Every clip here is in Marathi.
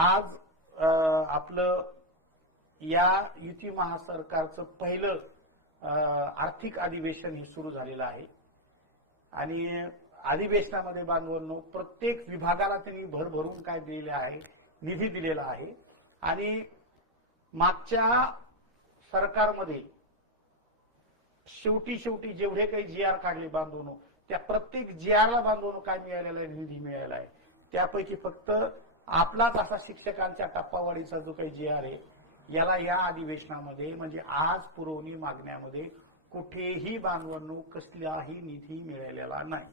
आज आपलं या युती महासरकारचं पहिलं आर्थिक अधिवेशन हे सुरू झालेलं आहे. आणि अधिवेशनामध्ये बांधवांनो प्रत्येक विभागाला त्यांनी भरभरून काय दिलेले आहे निधी दिलेला आहे. आणि मागच्या सरकारमध्ये शेवटी शेवटी जेवढे काही जी आर काढले बांधवनो त्या प्रत्येक जी आरला बांधवनो काय मिळालेला आहे निधी मिळालेला आहे. त्यापैकी फक्त आपलाच असा शिक्षकांच्या टप्पावाढीचा जो काही जी आर आहे याला या अधिवेशनामध्ये म्हणजे आज पुरवणी मागण्यामध्ये कुठेही बांधवांनो कसलाही निधी मिळालेला नाही.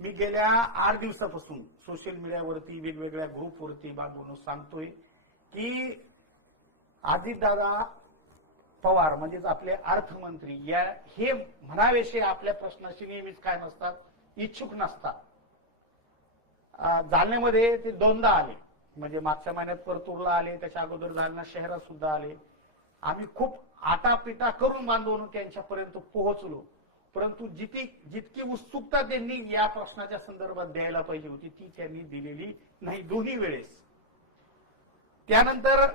मी गेल्या आठ दिवसापासून सोशल मीडियावरती वेगवेगळ्या ग्रुपवरती बांधवून सांगतोय की अजितदादा पवार म्हणजेच आपले अर्थमंत्री या हे म्हणावेशे आपल्या प्रश्नाशी नेहमीच काय नसतात इच्छुक नसतात. जालन्यामध्ये ते दोनदा आले. म्हणजे मागच्या महिन्यात परतूरला आले त्याच्या अगोदर जालना शहरात सुद्धा आले. आम्ही खूप आटापिटा करून बांधवून त्यांच्यापर्यंत पोहोचलो. परंतु जितकी जितकी उत्सुकता त्यांनी या प्रश्नाच्या संदर्भात द्यायला पाहिजे होती ती त्यांनी दिलेली नाही दोन्ही वेळेस. त्यानंतर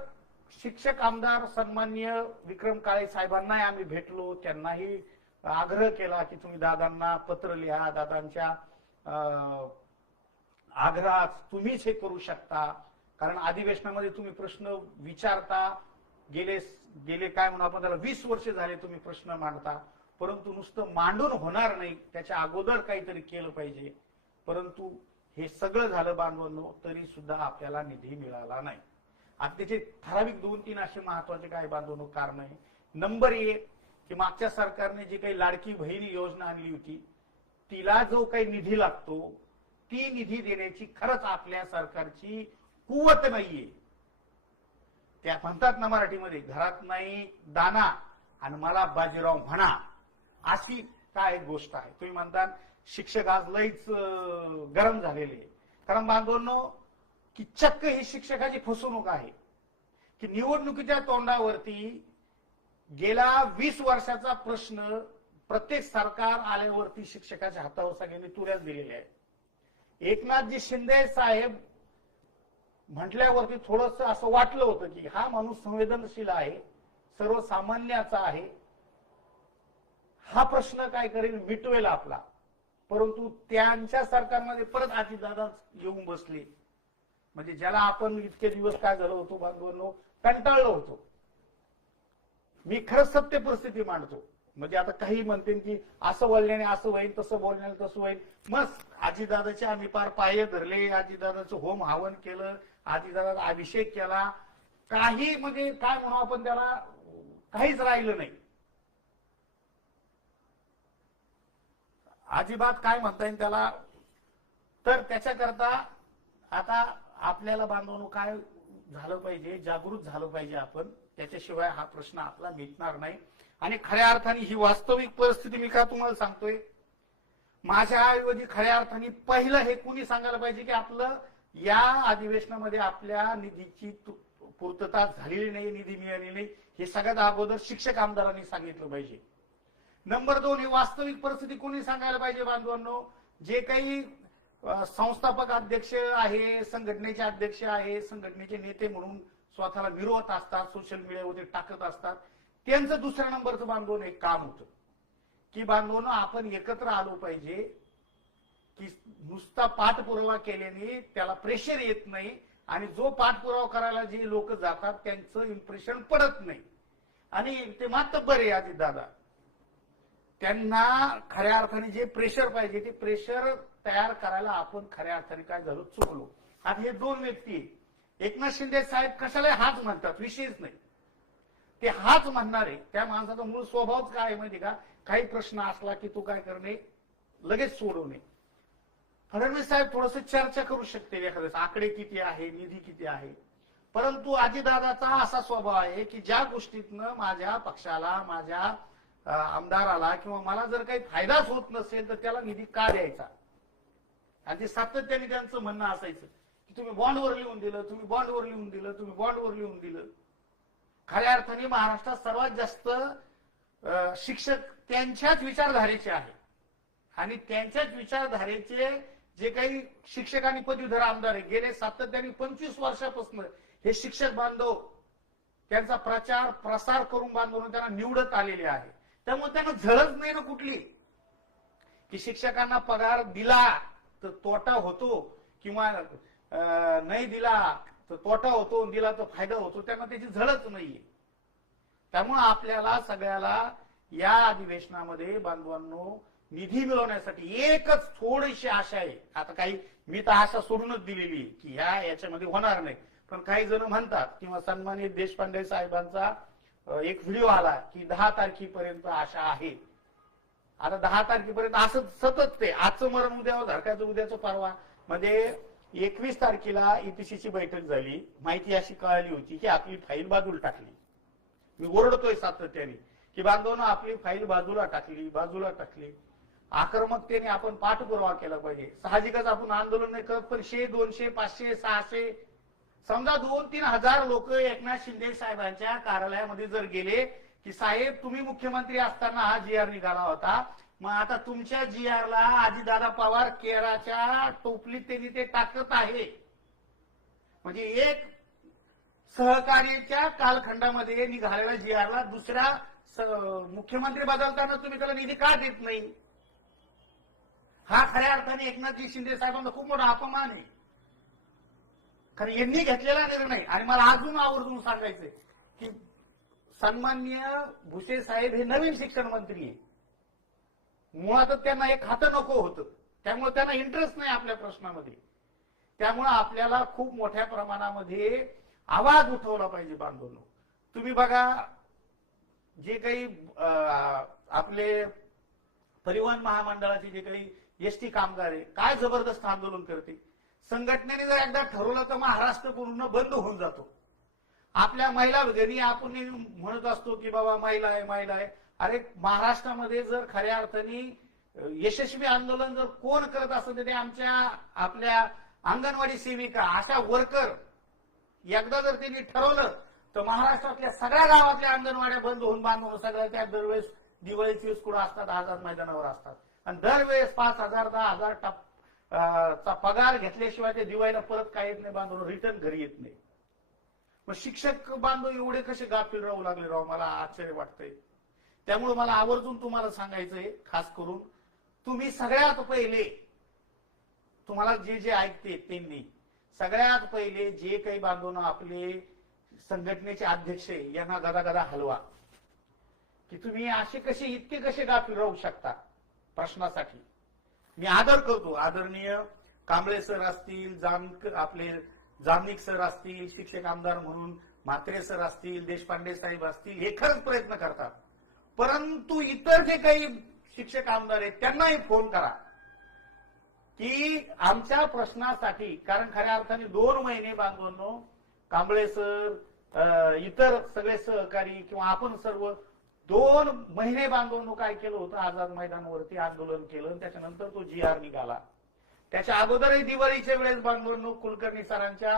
शिक्षक आमदार सन्मान्य विक्रम काळे साहेबांनाही आम्ही भेटलो. त्यांनाही आग्रह केला की तुम्ही दादांना पत्र लिहा दादांच्या अं, आग्रहात तुम्हीच हे करू शकता. कारण अधिवेशनामध्ये तुम्ही प्रश्न विचारता गेले गेले काय म्हणून आपण त्याला वीस वर्ष झाले तुम्ही प्रश्न मांडता. परंतु नुसतं मांडून होणार नाही त्याच्या अगोदर काहीतरी केलं पाहिजे. परंतु हे सगळं झालं बांधवांनो तरी सुद्धा आपल्याला निधी मिळाला नाही. आता त्याचे ठराविक दोन तीन असे महत्त्वाचे काय बांधवणूक कारण आहे. नंबर एक की मागच्या सरकारने जी काही लाडकी बहिणी योजना आणली होती तिला जो काही निधी लागतो ती निधी देण्याची खरंच आपल्या सरकारची कुवत नाहीये. त्या म्हणतात ना मराठीमध्ये घरात नाही दाना आणि मला बाजीराव म्हणा. अशी काय गोष्ट आहे? तुम्ही म्हणतात शिक्षक आज लईच गरम झालेले आहे. कारण बांधवांनो की चक्क ही शिक्षकाची फसवणूक आहे. की निवडणुकीच्या तोंडावरती गेल्या वीस वर्षाचा प्रश्न प्रत्येक सरकार आल्यावरती शिक्षकाच्या हातावर सगळ्यांनी तुऱ्याच दिलेल्या आहेत. एकनाथजी शिंदे साहेब म्हटल्यावरती थोडस असं वाटलं होतं की हा माणूस संवेदनशील आहे सर्वसामान्याचा आहे. हा प्रश्न काय करेल मिटवेल आपला. परंतु त्यांच्या सरकारमध्ये परत अजितदादाच येऊन बसले. म्हणजे ज्याला आपण इतके दिवस काय झालो होतो बांधवांनो? कंटाळलो होतो. मी खरंच सत्य परिस्थिती मांडतो. म्हणजे आता काही म्हणते की असं बोलण्याने असं होईल तसं बोलण्याने तसं होईल मग आजीदादाचे आम्ही पार पाय धरले. आजीदादाचं होम हवन केलं. आजीदादाचा अभिषेक केला. काही म्हणजे काय म्हणू आपण त्याला? काहीच राहिलं नाही. अजिबात काय म्हणता येईल त्याला? तर त्याच्याकरता आता आपल्याला बांधवणू काय झालं पाहिजे? जागृत झालं पाहिजे आपण. त्याच्याशिवाय हा प्रश्न आपला मिटणार नाही. आणि खऱ्या अर्थाने ही वास्तविक परिस्थिती मी का तुम्हाला सांगतोय? माझ्या ऐवजी खऱ्या अर्थाने पहिलं हे कुणी सांगायला पाहिजे की आपलं या अधिवेशनामध्ये आपल्या निधीची पूर्तता झालेली नाही निधी मिळाली नाही हे सगळ्यात अगोदर शिक्षक आमदारांनी सांगितलं पाहिजे. नंबर दोन ही वास्तविक परिस्थिती कोणी सांगायला पाहिजे बांधवांनो? जे काही संस्थापक अध्यक्ष आहे संघटनेचे अध्यक्ष आहे संघटनेचे नेते म्हणून स्वतःला विरोध असतात सोशल मीडियावरती टाकत असतात त्यांचं दुसऱ्या नंबरचं बांधवून एक काम होतं. की बांधवून आपण एकत्र आलो पाहिजे की नुसता पाठपुरावा केल्याने त्याला प्रेशर येत नाही आणि जो पाठपुरावा करायला जे लोक जातात त्यांचं इम्प्रेशन पडत नाही. आणि ते मात्र आहे आधी दादा. त्यांना खऱ्या अर्थाने जे प्रेशर पाहिजे ते प्रेशर तयार करायला आपण खऱ्या अर्थाने काय झालो चुकलो. आता हे दोन व्यक्ती आहेत. एकनाथ शिंदे साहेब कशाला हाच म्हणतात विषयच नाही. ते हाच म्हणणार आहे. त्या माणसाचा मूळ स्वभावच काय आहे माहिती का? काही प्रश्न असला की तू काय करणे लगेच सोडवणे फडणवीस साहेब थोडस चर्चा करू शकते एखाद्यास आकडे किती आहे निधी किती आहे? परंतु आजीदादाचा असा स्वभाव आहे की ज्या गोष्टीतनं माझ्या पक्षाला माझ्या आमदाराला किंवा मला जर काही फायदाच होत नसेल तर त्याला निधी का द्यायचा? आणि ते सातत्याने त्यांचं म्हणणं असायचं की तुम्ही बॉन्डवर लिहून दिलं तुम्ही बॉन्डवर लिहून दिलं तुम्ही बॉन्डवर लिहून दिलं. खऱ्या अर्थाने महाराष्ट्रात सर्वात जास्त शिक्षक त्यांच्याच विचारधारेचे आहे आणि त्यांच्याच विचारधारेचे जे काही शिक्षक आणि पदवीधर आमदार आहे गेले सातत्याने पंचवीस वर्षापासून हे शिक्षक बांधव त्यांचा प्रचार प्रसार करून बांधवून त्यांना निवडत आलेले आहे. त्यामुळे त्यांना झळच नाही ना कुठली. की शिक्षकांना पगार दिला तर तोटा होतो किंवा नाही दिला तर तोटा होतो दिला तर फायदा होतो त्यांना त्याची झळच नाहीये. त्यामुळे आपल्याला सगळ्याला या अधिवेशनामध्ये बांधवांनो निधी मिळवण्यासाठी एकच थोडीशी आशा आहे. आता काही मी तर आशा सोडूनच दिलेली आहे की ह्या याच्यामध्ये होणार नाही. पण काही जण म्हणतात किंवा सन्मानित देशपांडे साहेबांचा एक व्हिडिओ आला की दहा तारखेपर्यंत आशा आहे. आता दहा तारखेपर्यंत असं सतत ते आजचं मरण उद्या धरकायचं उद्याचं परवा. म्हणजे एकवीस तारखेला ईटीसीची बैठक झाली. माहिती अशी कळाली होती की आपली फाईल बाजूला टाकली. मी ओरडतोय सातत्याने की बांधवांनो आपली फाईल बाजूला टाकली बाजूला टाकली. आक्रमकतेने आपण पाठपुरावा केला पाहिजे. साहजिकच आपण आंदोलन नाही करत पण शे दोनशे पाचशे सहाशे समजा दोन तीन हजार लोक एकनाथ शिंदे साहेबांच्या कार्यालयामध्ये जर गेले की साहेब तुम्ही मुख्यमंत्री असताना हा जी आर निघाला होता मग आता तुमच्या जी ला आजीदादा पवार केराच्या टोपलीत त्यांनी ते टाकत आहे. म्हणजे एक सहकार्याच्या कालखंडामध्ये निघालेल्या जी ला दुसऱ्या मुख्यमंत्री बदलताना तुम्ही त्याला निधी का देत नाही? हा खऱ्या अर्थाने एकनाथजी शिंदे साहेबांचा खूप मोठा अपमान आहे. कारण यांनी घेतलेला निर्णय आणि मला अजून आवर्जून सांगायचंय की सन्माननीय भुसे साहेब हे नवीन शिक्षण मंत्री आहे मुळातच त्यांना एक खातं नको होतं. त्यामुळे त्यांना इंटरेस्ट नाही आपल्या प्रश्नामध्ये. त्यामुळे आपल्याला खूप मोठ्या प्रमाणामध्ये आवाज उठवला पाहिजे बांधवनो. तुम्ही बघा जे काही अं, आपले परिवहन महामंडळाचे जे काही एसटी कामगार आहे काय जबरदस्त आंदोलन करते. संघटनेने जर एकदा ठरवलं तर महाराष्ट्र पूर्ण बंद होऊन जातो. आपल्या महिला भगिनी आपण म्हणत असतो की बाबा महिला आहे महिला आहे. अरे महाराष्ट्रामध्ये जर खऱ्या अर्थाने यशस्वी आंदोलन जर कोण करत असेल तर ते आमच्या आपल्या अंगणवाडी सेविका अशा वर्कर एकदा जर त्यांनी ठरवलं तर महाराष्ट्रातल्या सगळ्या गावातल्या अंगणवाड्या बंद होऊन बांधून सगळ्या त्या दरवेळेस दिवाळीची स्कूड कुठं असतात आझाद मैदानावर असतात. आणि दरवेळेस पाच हजार दहा हजार चा पगार घेतल्याशिवाय ते दिवाळीला परत काय येत नाही बांधून रिटर्न घरी येत नाही. मग शिक्षक बांधव एवढे कसे गाफील राहू लागले राव मला आश्चर्य वाटतंय. त्यामुळे मला आवर्जून तुम्हाला सांगायचंय खास करून तुम्ही सगळ्यात पहिले तुम्हाला जे जे ऐकते त्यांनी सगळ्यात पहिले जे काही बांधवनं आपले संघटनेचे अध्यक्ष यांना गदा गदा हलवा. की तुम्ही असे कसे इतके कसे गाफील राहू शकता प्रश्नासाठी? मी आदर करतो आदरणीय कांबळे सर असतील जामकर आपले जामनिक सर असतील शिक्षक आमदार म्हणून म्हात्रे सर असतील देशपांडे साहेब असतील हे खरंच प्रयत्न करतात. परंतु इतर जे काही शिक्षक आमदार आहेत त्यांनाही फोन करा. की आमच्या प्रश्नासाठी कारण खऱ्या अर्थाने दोन महिने बांधवांनो कांबळे सर इतर सगळे सहकारी किंवा आपण सर्व दोन महिने बांधवांनो काय केलं होतं आझाद मैदानावरती आंदोलन केलं आणि त्याच्यानंतर तो जी आर निघाला. त्याच्या अगोदरही दिवाळीच्या वेळेस बांधवांनो कुलकर्णी सरांच्या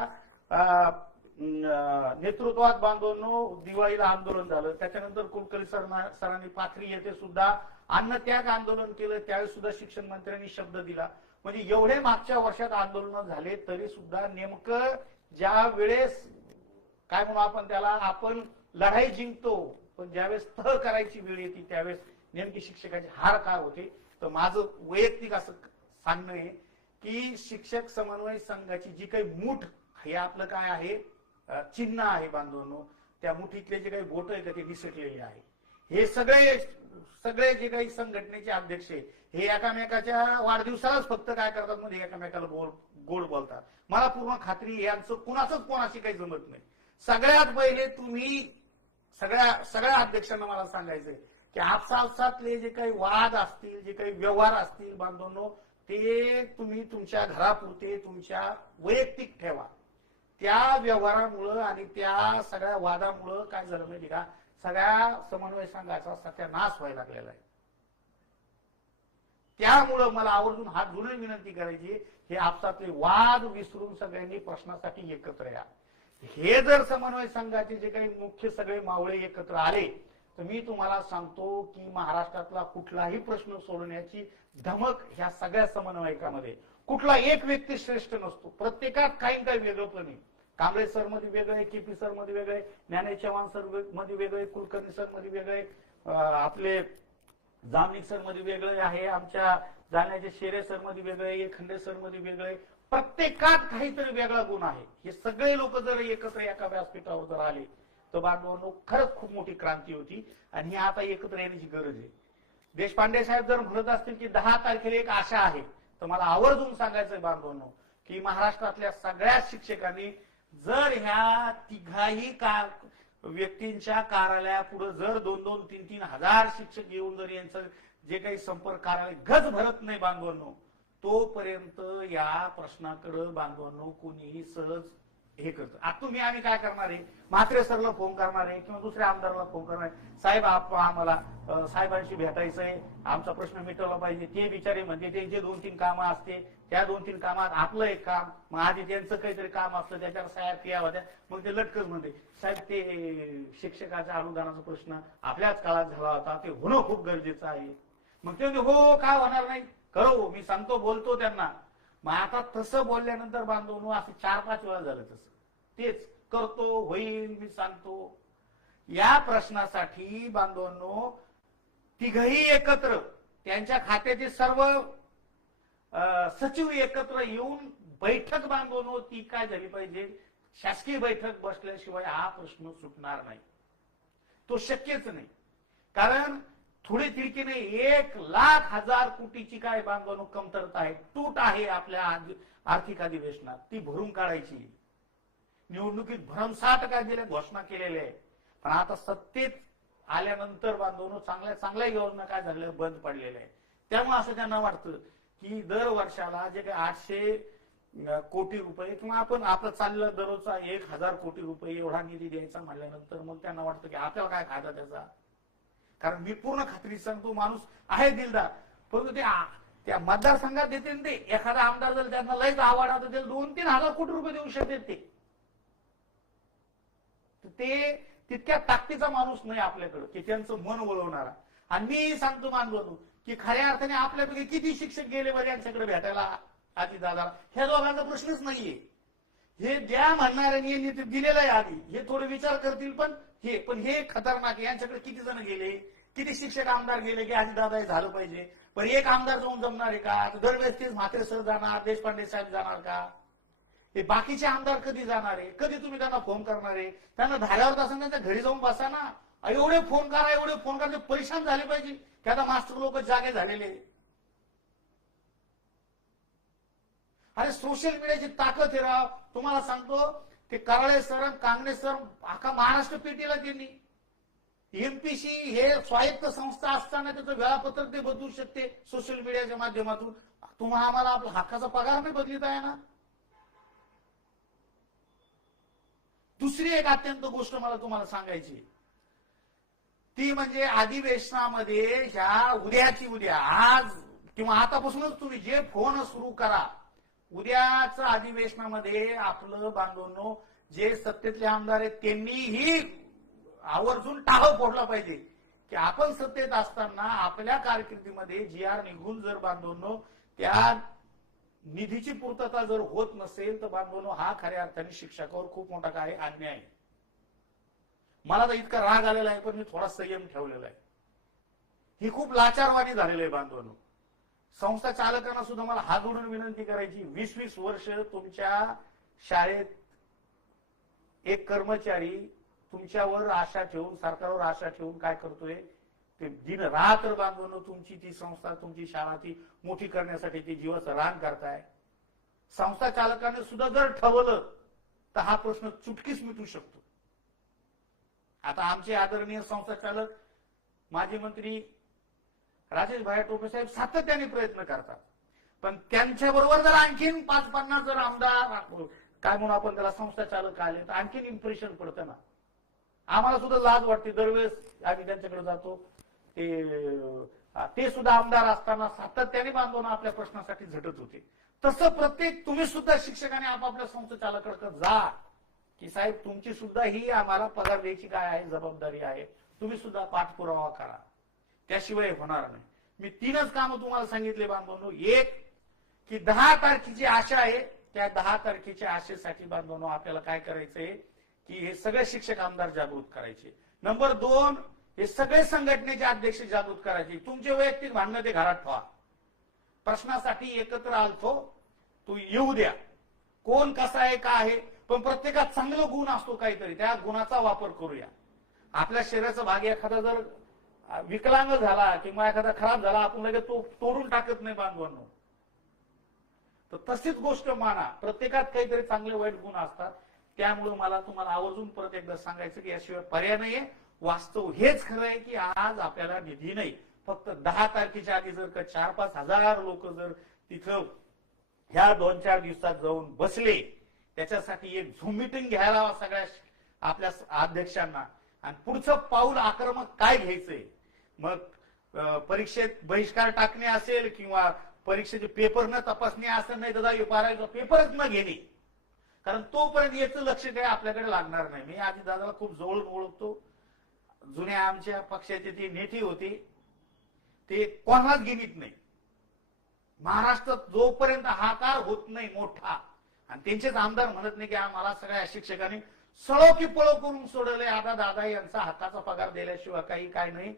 नेतृत्वात बांधवांनो दिवाळीला आंदोलन झालं. त्याच्यानंतर कुलकर्णी सरांना सरांनी पाथरी येथे सुद्धा अन्नत्याग आंदोलन केलं. त्यावेळेस सुद्धा शिक्षण मंत्र्यांनी शब्द दिला. म्हणजे एवढे मागच्या वर्षात आंदोलन झाले तरी सुद्धा नेमकं ज्या वेळेस काय म्हणू आपण त्याला आपण लढाई जिंकतो पण ज्यावेळेस तह करायची वेळ येते त्यावेळेस नेमकी शिक्षकाची हार काय होते? तर माझं वैयक्तिक असं सांगणं आहे की शिक्षक समन्वय संघाची जी काही मूठ हे आपलं काय आहे? चिन्ह आहे बांधवांनो त्या मुठीतले जे काही बोट आहे ते निसटलेले आहे. हे सगळे सगळे जे काही संघटनेचे अध्यक्ष आहे हे एकामेकाच्या वाढदिवसालाच फक्त काय करतात म्हणजे एकामेकाला गोड गोड बोलतात. मला पूर्ण खात्री यांचं कुणाचंच कोणाशी काही जमत नाही. सगळ्यात पहिले तुम्ही सगळ्या सगळ्या अध्यक्षांना मला सांगायचंय की आपसापसातले जे काही वाद असतील जे काही व्यवहार असतील बांधवांनो ते तुम्ही तुमच्या घरापुरते तुमच्या वैयक्तिक ठेवा. त्या व्यवहारामुळं आणि त्या सगळ्या वादामुळं काय झालं माहिती का? सगळ्या समन्वय संघाचा सध्या नाश व्हायला लागलेला आहे. त्यामुळं मला आवर्जून हात धुरून विनंती करायची हे आपसातले वाद विसरून सगळ्यांनी प्रश्नासाठी एकत्र या. हे जर समन्वय संघाचे जे काही मुख्य सगळे मावळे एकत्र आले तर मी तुम्हाला सांगतो की महाराष्ट्रातला कुठलाही प्रश्न सोडवण्याची धमक ह्या सगळ्या समन्वयकामध्ये. कुठला एक व्यक्ती श्रेष्ठ नसतो. प्रत्येकात काही काही वेगळं पण कांबळे सरमध्ये वेगळं आहे केपी सरमध्ये वेगळं आहे ज्ञानेश चव्हाण सरमध्ये वेगळं आहे कुलकर्णी सरमध्ये वेगळं आहे आपले जामनिक सरमध्ये वेगळं आहे आमच्या जाण्याचे शेरे सरमध्ये वेगळं आहे खंडे सरमध्ये वेगळं आहे. प्रत्येकात काहीतरी वेगळा गुण आहे. हे सगळे लोक जर एकत्र एका व्यासपीठावर जर आले तर बांधवांनो खरंच खूप मोठी क्रांती होती. आणि ही आता एकत्र येण्याची गरज आहे. देशपांडे साहेब जर म्हणत असतील की दहा तारखेला एक आशा आहे तर मला आवर्जून सांगायचं बांधवांनो की महाराष्ट्रातल्या सगळ्या शिक्षकांनी जर ह्या तिघाही का व्यक्तींच्या कार्यालयापुढे जर दोन दोन तीन तीन हजार शिक्षक येऊन जर यांचं जे काही संपर्क कार्यालय गज भरत नाही बांधवांनो तोपर्यंत या प्रश्नाकडे बांधवांनो कोणीही सहज हे करतो. आता तुम्ही आम्ही काय करणार आहे? म्हात्रे सरला फोन करणार आहे किंवा दुसऱ्या आमदाराला फोन करणार आहे? साहेब आम्हाला साहेबांशी भेटायचं आहे आमचा प्रश्न मिटवला पाहिजे. ते बिचारे म्हणजे त्यांचे दोन तीन कामं असते त्या दोन तीन कामात आपलं एक काम मग आधी त्यांचं काहीतरी काम असतं त्याच्यावर साहेब क्रिया होत्या. मग ते लटकच म्हणते साहेब ते शिक्षकाच्या अनुदानाचा प्रश्न आपल्याच काळात झाला होता. ते होणं खूप गरजेचं आहे. मग ते म्हणते, हो काय होणार नाही? करो मी सांगतो बोलतो त्यांना. मग आता तसं बोलल्यानंतर बांधवनो असं चार पाच वेळा झालं तसं. तेच करतो होईल मी सांगतो. या प्रश्नासाठी बांधवांनो तिघही एकत्र त्यांच्या खात्याचे सर्व सचिव एकत्र येऊन बैठक बांधवनो ती काय झाली पाहिजे? शासकीय बैठक बसल्याशिवाय हा प्रश्न सुटणार नाही. तो शक्यच नाही. कारण थोडी तिडकी नाही एक लाख हजार कोटीची काय बांधवणूक कमतरता आहे तूट आहे आपल्या आर्थिक अधिवेशनात. ती भरून काढायची. निवडणुकीत भरमसाठ काय दिल्या घोषणा केलेल्या आहे पण आता सत्तेत आल्यानंतर बांधवणूक चांगल्या चांगल्या योजना काय झालेल्या बंद पडलेल्या आहे त्यामुळे असं त्यांना वाटतं की दर वर्षाला जे काही आठशे कोटी रुपये किंवा आपण आपलं चाललं दररोजचा एक हजार कोटी रुपये एवढा निधी द्यायचा म्हणल्यानंतर मग त्यांना वाटतं की आपल्याला काय फायदा त्याचा? कारण मी पूर्ण खात्री सांगतो माणूस आहे दिलदार. परंतु ते त्या मतदारसंघात देतील ते. एखादा आमदार जर त्यांना लयच आवडला तर ते दोन तीन हजार कोटी रुपये देऊ शकते ते. ते तितक्या ताकदीचा माणूस नाही आपल्याकडं की त्यांचं मन वळवणारा. आणि मी सांगतो मानवतो की खऱ्या अर्थाने आपल्यापैकी किती शिक्षक गेले बरे यांच्याकडे भेटायला आधी दादा ह्या दोघांचा प्रश्नच नाहीये. हे द्या म्हणणाऱ्यांनी यांनी ते दिलेलं आहे आधी. हे थोडे विचार करतील पण हे पण हे खतरनाक आहे. यांच्याकडे किती जण गेले? किती शिक्षक आमदार गेले? की आधी दादा हे झालं पाहिजे. पण एक आमदार जाऊन जमणार आहे का? दरवेळेस तेच म्हात्रे सर जाणार देशपांडे साहेब जाणार का? हे बाकीचे आमदार कधी जाणार आहे? कधी तुम्ही त्यांना फोन करणार आहे? त्यांना धाऱ्यावर असं त्यांच्या घरी जाऊन बसा ना. एवढे फोन करा एवढे फोन करा ते परेशान झाले पाहिजे. की आता मास्टर लोक जागे झालेले आहे. अरे सोशल मीडियाची ताकद आहे राव. तुम्हाला सांगतो ते कराळे सर आणि कांगणे सर अख्खा महाराष्ट्र पेटीला त्यांनी. एमपीसी हे स्वायत्त संस्था असताना त्याचं वेळापत्रक ते बदलू शकते सोशल मीडियाच्या माध्यमातून. तुम्हाला आम्हाला आपला हक्काचा पगार नाही बदलित आहे ना? दुसरी एक अत्यंत गोष्ट मला तुम्हाला सांगायची ती म्हणजे अधिवेशनामध्ये ह्या उद्याची उद्या आज किंवा आतापासूनच तुम्ही जे फोन सुरू करा उद्याच अधिवेशनामध्ये आपलं बांधवनो जे सत्तेतले आमदार आहेत त्यांनीही आवर्जून टाळव फोडला पाहिजे. की आपण सत्तेत असताना आपल्या कारकिर्दीमध्ये जी आर निघून जर बांधवनो त्या निधीची पूर्तता जर होत नसेल तर बांधवनो हा खऱ्या अर्थाने शिक्षकावर खूप मोठा काय अन्याय आहे. मला तर इतका राग आलेला आहे पण मी थोडा संयम ठेवलेला आहे. ही खूप लाचारवाणी झालेली आहे बांधवांनो. संस्था चालकांना सुद्धा मला हात जोडून विनंती करायची. वीस वीस वर्ष तुमच्या शाळेत एक कर्मचारी तुमच्यावर आशा ठेवून सरकारवर आशा ठेवून काय करतोय? ते दिन रात्र बांधवणं तुमची ती संस्था तुमची शाळा ती मोठी करण्यासाठी ती जीवाचं रान करताय. संस्था चालकाने सुद्धा जर ठरवलं तर हा प्रश्न चुटकीच मिटू शकतो. आता आमचे आदरणीय संस्था चालक माजी मंत्री राजेश भाई टोपे साहेब सातत्याने प्रयत्न करतात. पण त्यांच्या बरोबर जर आणखीन पाच पन्नास जर आमदार काय म्हणून आपण त्याला संस्था चालक आले तर आणखीन इम्प्रेशन पडतं ना. आम्हाला सुद्धा लाज वाटते. दरवेळेस आम्ही त्यांच्याकडे जातो. ते ते सुद्धा आमदार असताना सातत्याने बांधून आपल्या प्रश्नासाठी झटत होते. तसं प्रत्येक तुम्ही सुद्धा शिक्षकाने आपापल्या संस्था चालकाकडे जा. की साहेब तुमची सुद्धा ही आम्हाला पगार द्यायची काय आहे? जबाबदारी आहे. तुम्ही सुद्धा पाठपुरावा करा. त्याशिवाय होणार नाही. मी तीनच कामं तुम्हाला सांगितले बांधवांनो. एक की दहा तारखेची आशा आहे. त्या दहा तारखेच्या आशेसाठी बांधवांनो आपल्याला काय करायचंय? की हे सगळे शिक्षक आमदार जागृत करायचे. नंबर दोन हे सगळे संघटनेचे अध्यक्ष जागृत करायचे. तुमचे वैयक्तिक भांडणं ते घरात ठेवा. प्रश्नासाठी एकत्र आलतो. तू येऊ द्या. कोण कसा आहे का आहे? पण प्रत्येकात चांगला गुण असतो काहीतरी. त्या गुणाचा वापर करूया. आपल्या शरीराचा भाग एखादा जर विकलांग झाला किंवा एखादा खराब झाला आपण लगेच तो तोडून टाकत नाही बांधवांनो. तर तशीच गोष्ट माना. प्रत्येकात काहीतरी चांगले वाईट गुण असतात. त्यामुळे मला तुम्हाला आवर्जून परत एकदा सांगायचं की याशिवाय पर्याय नाहीये. वास्तव हेच खरं आहे की आज आपल्याला निधी नाही. फक्त दहा तारखेच्या आधी जर का चार पाच हजार लोक जर तिथं ह्या दोन चार दिवसात जाऊन बसले त्याच्यासाठी एक झूम मिटिंग घ्यायला सगळ्या आपल्या अध्यक्षांना. आणि पुढचं पाऊल आक्रमक काय घ्यायचंय? मग परीक्षेत बहिष्कार टाकणे असेल किंवा परीक्षेचे पेपर न तपासणे असं नाही दादा बारावीचा पेपरच न घेणे. कारण तोपर्यंत याचं लक्ष काय आपल्याकडे लागणार नाही. मी आधी दादाला खूप जवळून ओळखतो. जुन्या आमच्या पक्षाचे ते नेते होते. ते कोणालाच घेणीत नाही. महाराष्ट्रात जोपर्यंत हाकार होत नाही मोठा आणि त्यांचेच आमदार म्हणत नाही की आम्हाला सगळ्या शिक्षकांनी सळो की पळो करून सोडले आता दादा यांचा हाताचा पगार दिल्याशिवाय काही काय नाही.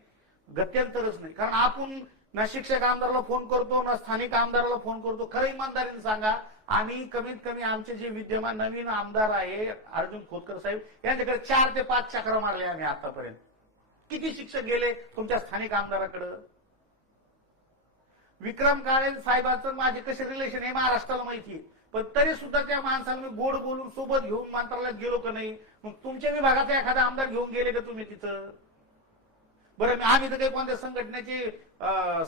गत्यंतरच नाही. कारण आपण ना शिक्षक आमदाराला फोन करतो ना स्थानिक आमदाराला फोन करतो. खरं इमानदारीने सांगा आणि कमीत कमी आमचे जे विद्यमान नवीन आमदार आहे अर्जुन खोतकर साहेब यांच्याकडे चार ते पाच चक्र मारले आम्ही आतापर्यंत. किती शिक्षक गेले तुमच्या स्थानिक आमदाराकडे? विक्रम काळे साहेबांचं माझे कसे रिलेशन आहे महाराष्ट्राला माहिती आहे. पण तरी सुद्धा त्या माणसाने गोड बोलून सोबत घेऊन मंत्रालयात गेलो का नाही? मग तुमच्या विभागाचा एखादा आमदार घेऊन गेले का तुम्ही तिथं? बरं आम्ही तर काही कोणत्या संघटनेचे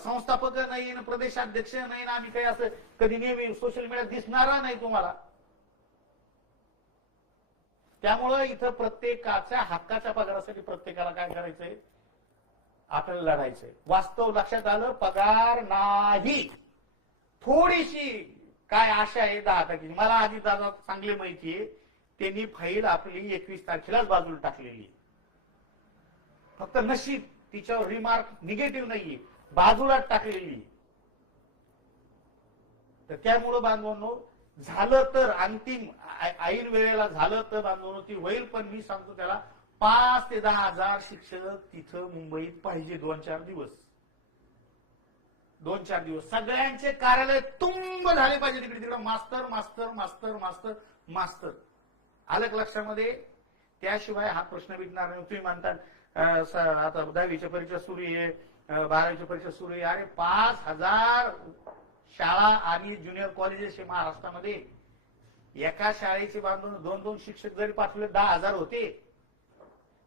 संस्थापक नाही प्रदेशाध्यक्ष नाही ना आम्ही काही असं कधी नेहमी सोशल मीडियात दिसणार नाही तुम्हाला. त्यामुळं इथं प्रत्येकाच्या हक्काच्या पगारासाठी प्रत्येकाला काय करायचंय? आपल्याला लढायचंय. वास्तव लक्षात आलं पगार नाही. थोडीशी काय आशा आहे दहा टक्के. मला आधी दादा चांगली माहिती आहे त्यांनी फाईल आपली एकवीस तारखेलाच बाजूला टाकलेली आहे. फक्त नशीब. तिच्यावर रिमार्क निगेटिव्ह नाहीये. बाजूला टाकलेली तर त्यामुळं बांधवांनो झालं तर अंतिम ऐन वेळेला झालं तर बांधवांनो ती होईल पण मी सांगतो त्याला पाच ते दहा हजार शिक्षक तिथं मुंबईत पाहिजे दोन चार दिवस. दोन चार दिवस. सगळ्यांचे कार्यालय तुंब झाले पाहिजे तिकडे तिकडे. मास्तर मास्तर मास्तर मास्तर मास्तर. आलं लक्षामध्ये? त्याशिवाय हा प्रश्न विकणार नाही. तुम्ही म्हणतात आता दहावीच्या परीक्षा सुरू आहे बारावीच्या बारावीची परीक्षा सुरू आहे आणि पाच हजार शाळा आणि ज्युनियर कॉलेजेस हे महाराष्ट्रामध्ये एका शाळेचे बांधून दोन दोन शिक्षक जरी पाठवले दहा हजार होते.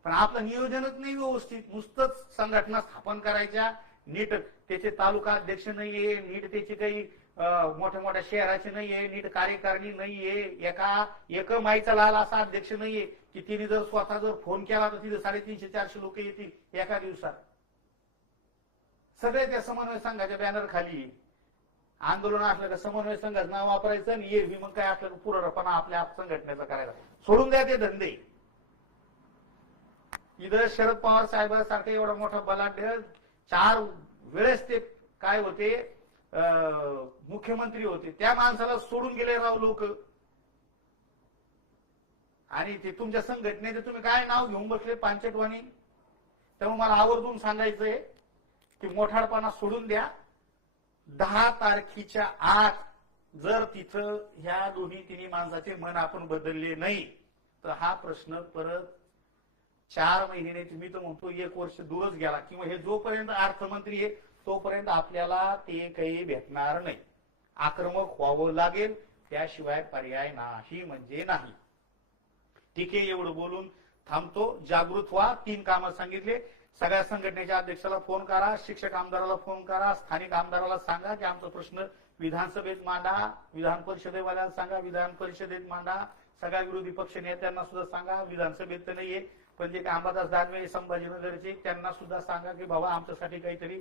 पण आपलं नियोजनच नाही व्यवस्थित. नुसतंच संघटना स्थापन करायच्या नीट त्याचे तालुका अध्यक्ष नाहीये नीट त्याची काही मोठ्या मोठ्या शहराचे नाहीये नीट कार्यकारिणी नाहीये एका एक माईचा लाल असा अध्यक्ष नाहीये की तिने जर स्वतः जर फोन केला तर तिथे साडेतीनशे चारशे लोक येतील एका दिवसात. सगळे त्या समन्वय संघाच्या बॅनर खाली आंदोलन असलं का समन्वय संघाचं नाव वापरायचं आणि ये मग काय असलं पुरपणा आपल्या संघटनेचा करायला सोडून द्या ते धंदे. इथं शरद पवार साहेबांसारखं एवढा मोठा बलाढ्य चार वेळेस ते काय होते मुख्यमंत्री होते. त्या माणसाला सोडून गेले राव लोक. आणि ते तुमच्या संघटनेचे तुम्ही काय नाव घेऊन बसले पांचटवाणी त्यामुळे मला आवर्जून सांगायचंय की मोठाडपणा सोडून द्या. दहा तारखेच्या आत जर तिथं ह्या दोन्ही तिन्ही माणसाचे मन आपण बदलले नाही तर हा प्रश्न परत चार महिने मी तर म्हणतो एक वर्ष दूरच गेला. किंवा हे जोपर्यंत अर्थमंत्री आहे तोपर्यंत आपल्याला ते काही भेटणार नाही. आक्रमक व्हावं लागेल त्याशिवाय पर्याय नाही म्हणजे नाही. ठीक आहे एवढं बोलून थांबतो. जागृत व्हा. तीन कामं सांगितले. सगळ्या संघटनेच्या अध्यक्षाला फोन करा शिक्षक आमदाराला फोन करा स्थानिक आमदाराला सांगा की आमचा प्रश्न विधानसभेत मांडा विधान परिषदेवाल्याला सांगा विधान परिषदेत मांडा सगळ्या विरोधी पक्ष नेत्यांना सुद्धा सांगा विधानसभेत तर नाहीये पण जे काही अंबादास दानवे संभाजीनगरचे त्यांना सुद्धा सांगा की बाबा आमच्यासाठी काहीतरी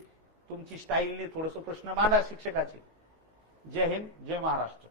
तुमची स्टाईलने थोडस प्रश्न मांडा शिक्षकाचे. जय हिंद जय महाराष्ट्र.